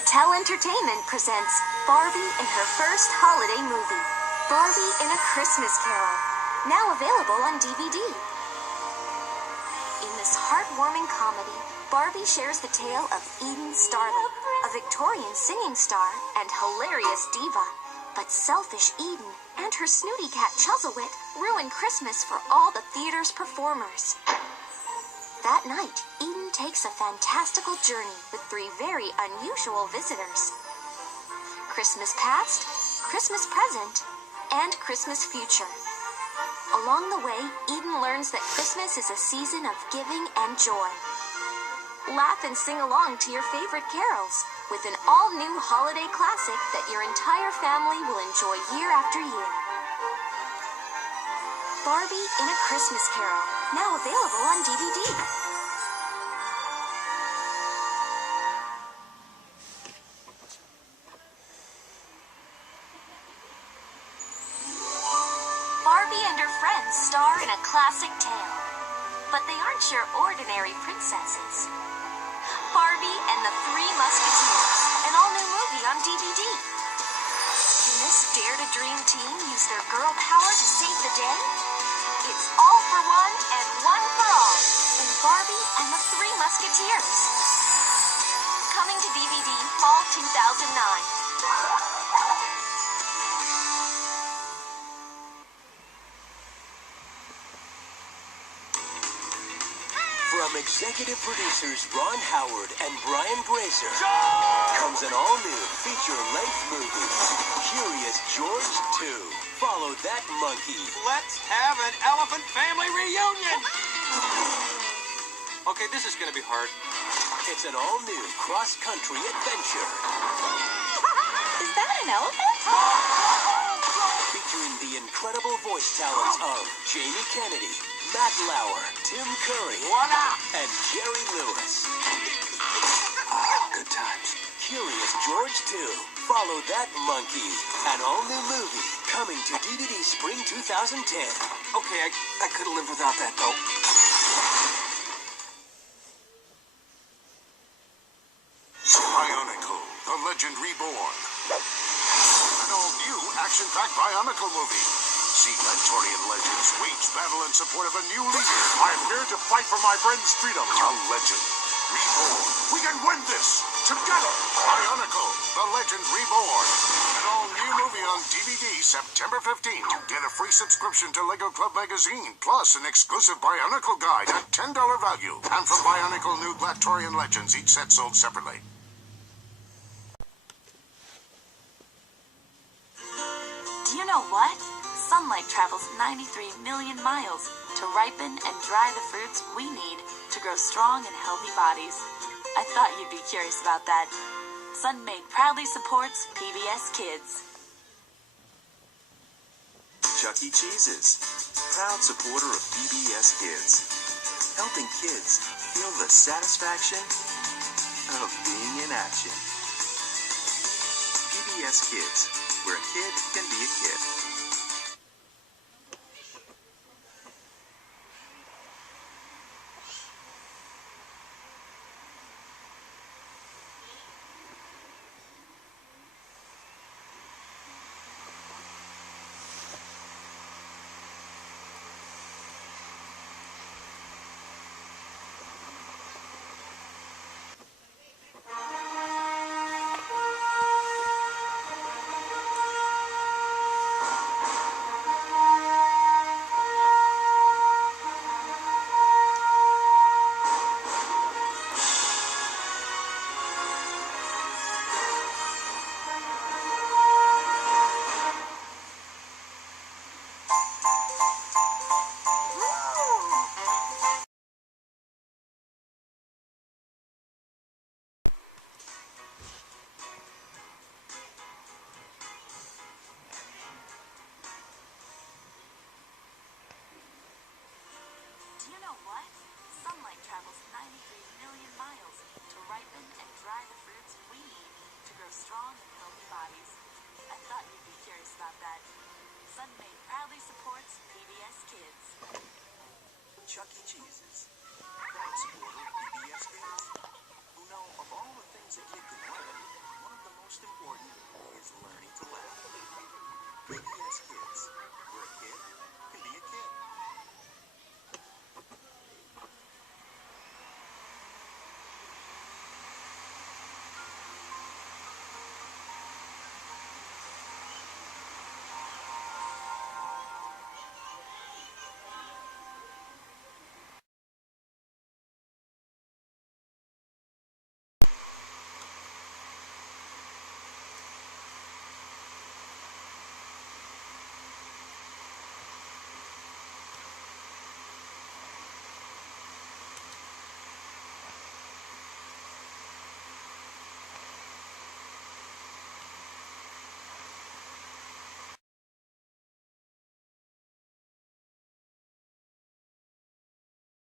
Mattel Entertainment presents Barbie in her first holiday movie, Barbie in a Christmas Carol, now available on DVD. In this heartwarming comedy, Barbie shares the tale of Eden Starlet, a Victorian singing star and hilarious diva. But selfish Eden and her snooty cat Chuzzlewit ruin Christmas for all the theater's performers. That night, Eden takes a fantastical journey with three very unusual visitors. Christmas past, Christmas present, and Christmas future. Along the way, Eden learns that Christmas is a season of giving and joy. Laugh and sing along to your favorite carols with an all-new holiday classic that your entire family will enjoy year after year. Barbie in a Christmas Carol, now available on DVD. Barbie and her friends star in a classic tale, but they aren't your ordinary princesses. Barbie and the Three Musketeers, an all-new movie on DVD. Can this dare-to-dream team use their girl power to save the day? It's all for one and one for all in Barbie and the Three Musketeers. Coming to DVD fall 2009. From executive producers Ron Howard and Brian Grazer comes an all-new feature-length movie, Curious George 2. Follow that monkey. Let's have an elephant family reunion! Okay, this is gonna be hard. It's an all-new cross-country adventure. Is that an elephant? Featuring the incredible voice talents of Jamie Kennedy, Matt Lauer, Tim Curry, and Jerry Lewis. Good times. Curious George 2. Follow that monkey. An all-new movie coming to DVD spring 2010. Okay, I could have lived without that, though. Bionicle, The Legend Reborn. An all-new action-packed Bionicle movie. See Glatorian legends wage battle in support of a new leader. I'm here to fight for my friend's freedom. A legend reborn. We can win this together. Bionicle, The Legend Reborn. An all-new movie on DVD September 15th. Get a free subscription to Lego Club Magazine, plus an exclusive Bionicle guide at $10 value. And from Bionicle new Glatorian legends, each set sold separately. Do you know what? Sunlight travels 93 million miles to ripen and dry the fruits we need to grow strong and healthy bodies. I thought you'd be curious about that. Sunmade proudly supports PBS Kids. Chuck E. Cheese's, proud supporter of PBS Kids, helping kids feel the satisfaction of being in action. PBS Kids, where a kid can be a kid. Bye.